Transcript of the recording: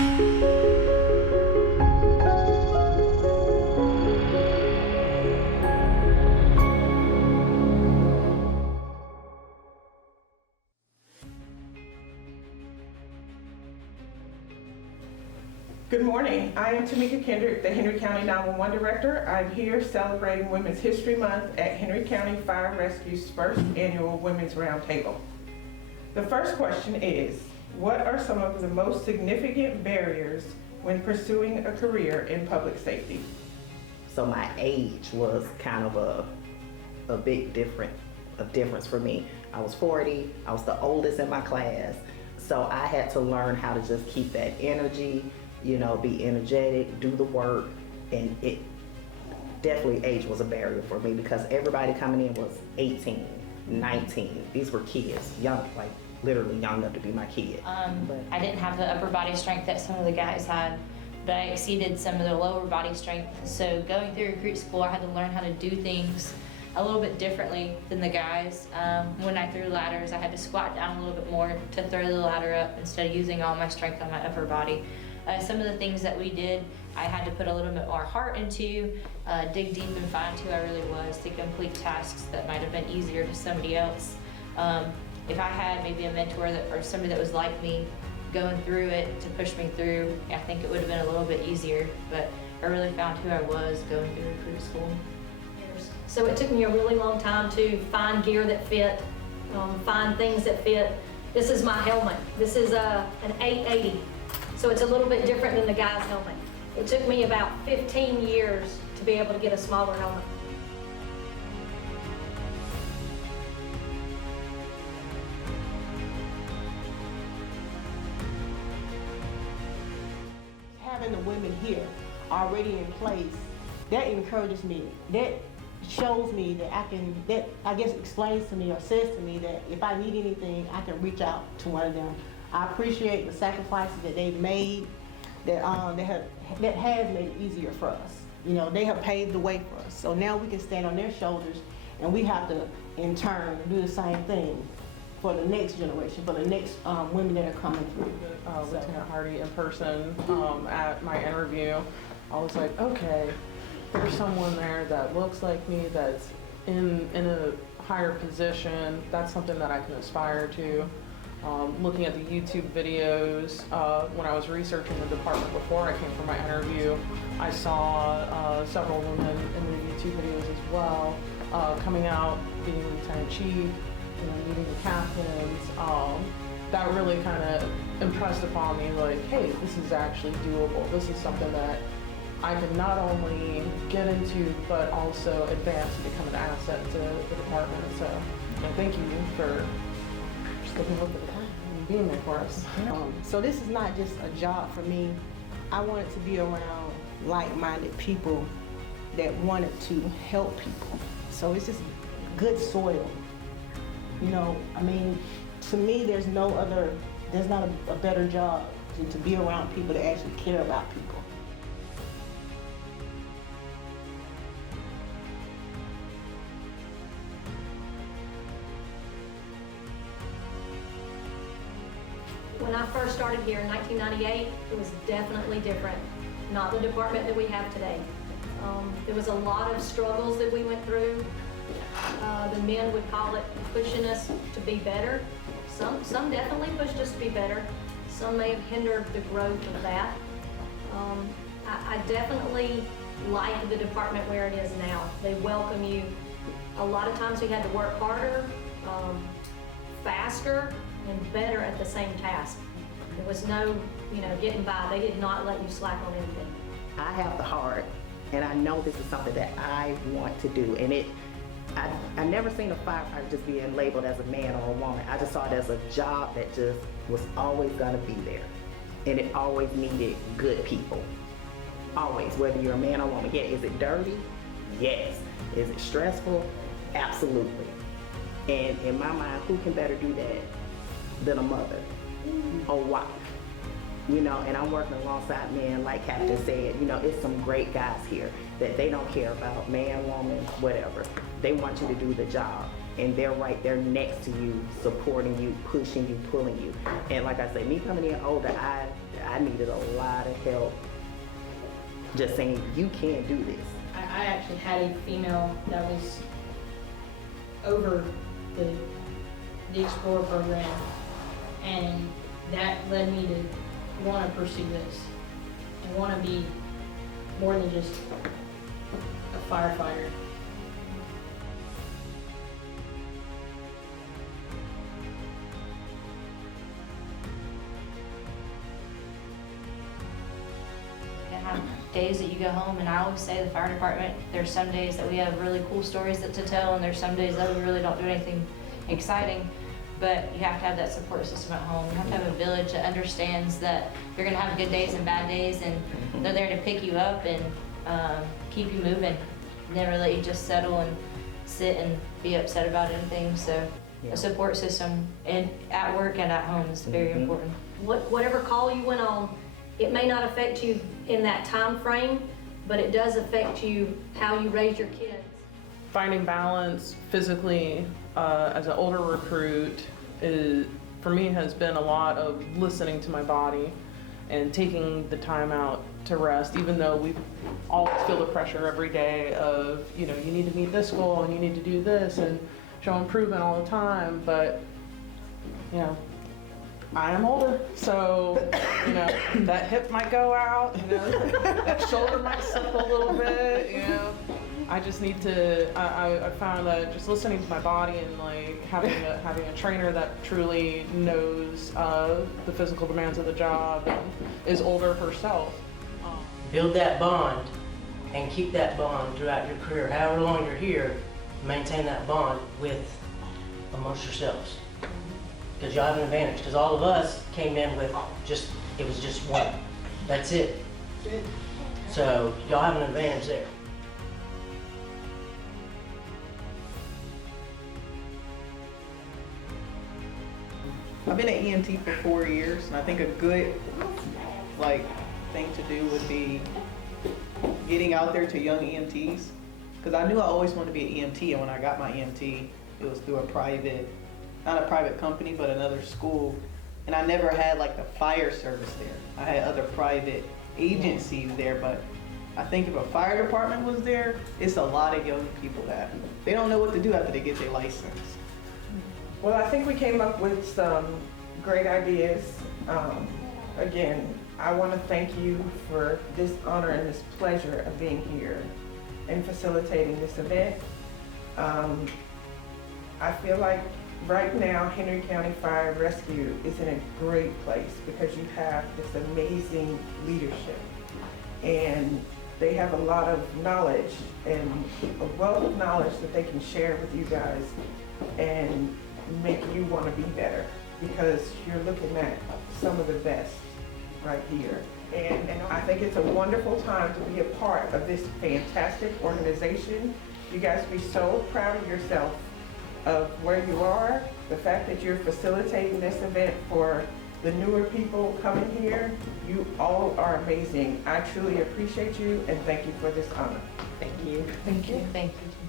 Good morning. I am Tamika Kendrick, the Henry County 911 Director. I'm here celebrating Women's History Month at Henry County Fire Rescue's first annual Women's Roundtable. The first question is, what are some of the most significant barriers when pursuing a career in public safety? So my age was kind of a big difference for me. I was 40, I was the oldest in my class, so I had to learn how to just keep that energy, you know, be energetic, do the work, and it definitely age was a barrier for me because everybody coming in was 18, 19. These were kids, young, like literally young enough to be my kid. I didn't have the upper body strength that some of the guys had, but I exceeded some of the lower body strength. So going through recruit school, I had to learn how to do things a little bit differently than the guys. When I threw ladders, I had to squat down a little bit more to throw the ladder up instead of using all my strength on my upper body. Some of the things that we did, I had to put a little bit more heart into, dig deep and find who I really was to complete tasks that might have been easier to somebody else. If I had maybe a mentor or somebody that was like me going through it to push me through, I think it would have been a little bit easier, but I really found who I was going through recruit school. So it took me a really long time to find gear that fit, find things that fit. This is my helmet. This is an 880. So it's a little bit different than the guy's helmet. It took me about 15 years to be able to get a smaller helmet. Having the women here already in place, that encourages me. That shows me that that I guess explains to me or says to me that if I need anything, I can reach out to one of them. I appreciate the sacrifices that they've made, that has made it easier for us. You know, they have paved the way for us. So now we can stand on their shoulders, and we have to, in turn, do the same thing for the next generation, for the next women that are coming through. Lieutenant Hardy in person at my interview, I was like, okay, there's someone there that looks like me, that's in a higher position. That's something that I can aspire to. Looking at the YouTube videos, when I was researching the department before I came for my interview, I saw several women in the YouTube videos as well, coming out, being Lieutenant Chief, you know, meeting the captains. That really kind of impressed upon me, like, hey, this is actually doable. This is something that I can not only get into, but also advance and become an asset to the department. So, thank you for sticking with it and being there for us. So this is not just a job for me. I wanted to be around like-minded people that wanted to help people. So it's just good soil. You know, I mean, to me, there's not a better job than to be around people that actually care about people. When I first started here in 1998, it was definitely different. Not the department that we have today. There was a lot of struggles that we went through. The men would call it pushing us to be better. Some definitely pushed us to be better. Some may have hindered the growth of that. I definitely like the department where it is now. They welcome you. A lot of times we had to work harder, faster, and better at the same task. There was no, getting by. They did not let you slack on anything. I have the heart, and I know this is something that I want to do. And I never seen a firefighter just being labeled as a man or a woman. I just saw it as a job that just was always gonna be there. And it always needed good people. Always, whether you're a man or a woman. Yeah, is it dirty? Yes. Is it stressful? Absolutely. And in my mind, who can better do that than a mother or wife? And I'm working alongside men, like Captain said, it's some great guys here that they don't care about man, woman, whatever. They want you to do the job, and they're right there next to you, supporting you, pushing you, pulling you. And like I say, me coming in older, I I needed a lot of help just saying, you can do this. I actually had a female that was over the Explorer program, and that led me to want to pursue this and want to be more than just a firefighter. You have days that you go home, and I always say the fire department, there's some days that we have really cool stories to tell, and there's some days that we really don't do anything exciting, but you have to have that support system at home. You have to have a village that understands that you're gonna have good days and bad days, and they're there to pick you up and keep you moving. Never let you just settle and sit and be upset about anything. So Yeah. a support system at work and at home is very important. Whatever call you went on, it may not affect you in that time frame, but it does affect you how you raise your kids. Finding balance physically as an older recruit is, for me, has been a lot of listening to my body and taking the time out to rest, even though we always feel the pressure every day of, you know, you need to meet this goal and you need to do this and show improvement all the time. But, you know, I am older, so, you know, that hip might go out, you know, that shoulder might slip a little bit, you know. I just need to, I found that just listening to my body and like having a trainer that truly knows the physical demands of the job and is older herself. Build that bond and keep that bond throughout your career. However long you're here, maintain that bond amongst yourselves. Because y'all have an advantage. Because all of us came in with it was just one. That's it. So y'all have an advantage there. I've been an EMT for 4 years, and I think a good thing to do would be getting out there to young EMTs, because I knew I always wanted to be an EMT, and when I got my EMT, it was through not a private company, but another school, and I never had like the fire service there. I had other private agencies there, but I think if a fire department was there, it's a lot of young people that they don't know what to do after they get their license. Well, I think we came up with some great ideas. Again, I want to thank you for this honor and this pleasure of being here and facilitating this event. I feel like right now, Henry County Fire Rescue is in a great place because you have this amazing leadership. And they have a lot of knowledge and a wealth of knowledge that they can share with you guys and make you want to be better, because you're looking at some of the best right here. And I think it's a wonderful time to be a part of this fantastic organization. You guys be so proud of yourself, of where you are, the fact that you're facilitating this event for the newer people coming here. You all are amazing. I truly appreciate you and thank you for this honor. Thank you. Thank you. Thank you.